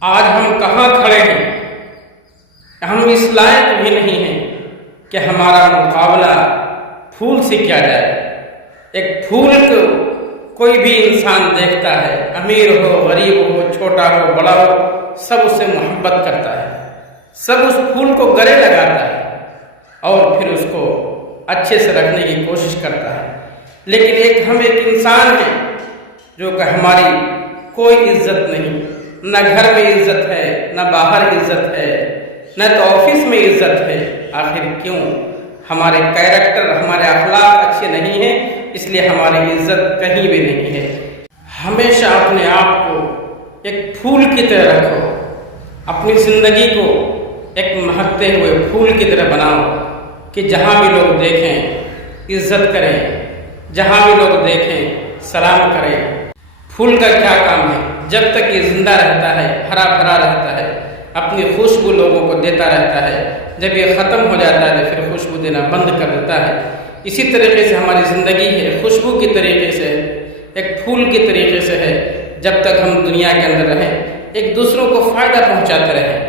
آج ہم کہاں کھڑے ہیں؟ ہم اس لائق بھی نہیں ہیں کہ ہمارا مقابلہ پھول سے کیا جائے۔ ایک پھول کو کوئی بھی انسان دیکھتا ہے، امیر ہو، غریب ہو، چھوٹا ہو، بڑا ہو، سب اس سے محبت کرتا ہے، سب اس پھول کو گلے لگاتا ہے اور پھر اس کو اچھے سے رکھنے کی کوشش کرتا ہے۔ لیکن ہم ایک انسان ہیں جو کہ ہماری کوئی عزت نہیں، نہ گھر میں عزت ہے، نہ باہر عزت ہے، نہ تو آفس میں عزت ہے۔ آخر کیوں؟ ہمارے کیریکٹر، ہمارے اخلاق اچھے نہیں ہیں، اس لیے ہماری عزت کہیں بھی نہیں ہے۔ ہمیشہ اپنے آپ کو ایک پھول کی طرح رکھو، اپنی زندگی کو ایک مہکتے ہوئے پھول کی طرح بناؤ کہ جہاں بھی لوگ دیکھیں عزت کریں، جہاں بھی لوگ دیکھیں سلام کریں۔ پھول کا کیا کام ہے؟ جب تک یہ زندہ رہتا ہے، ہرا بھرا رہتا ہے، اپنی خوشبو لوگوں کو دیتا رہتا ہے، جب یہ ختم ہو جاتا ہے تو پھر خوشبو دینا بند کر دیتا ہے۔ اسی طریقے سے ہماری زندگی ہے، خوشبو کی طریقے سے، ایک پھول کی طریقے سے ہے۔ جب تک ہم دنیا کے اندر رہیں، ایک دوسروں کو فائدہ پہنچاتے رہیں۔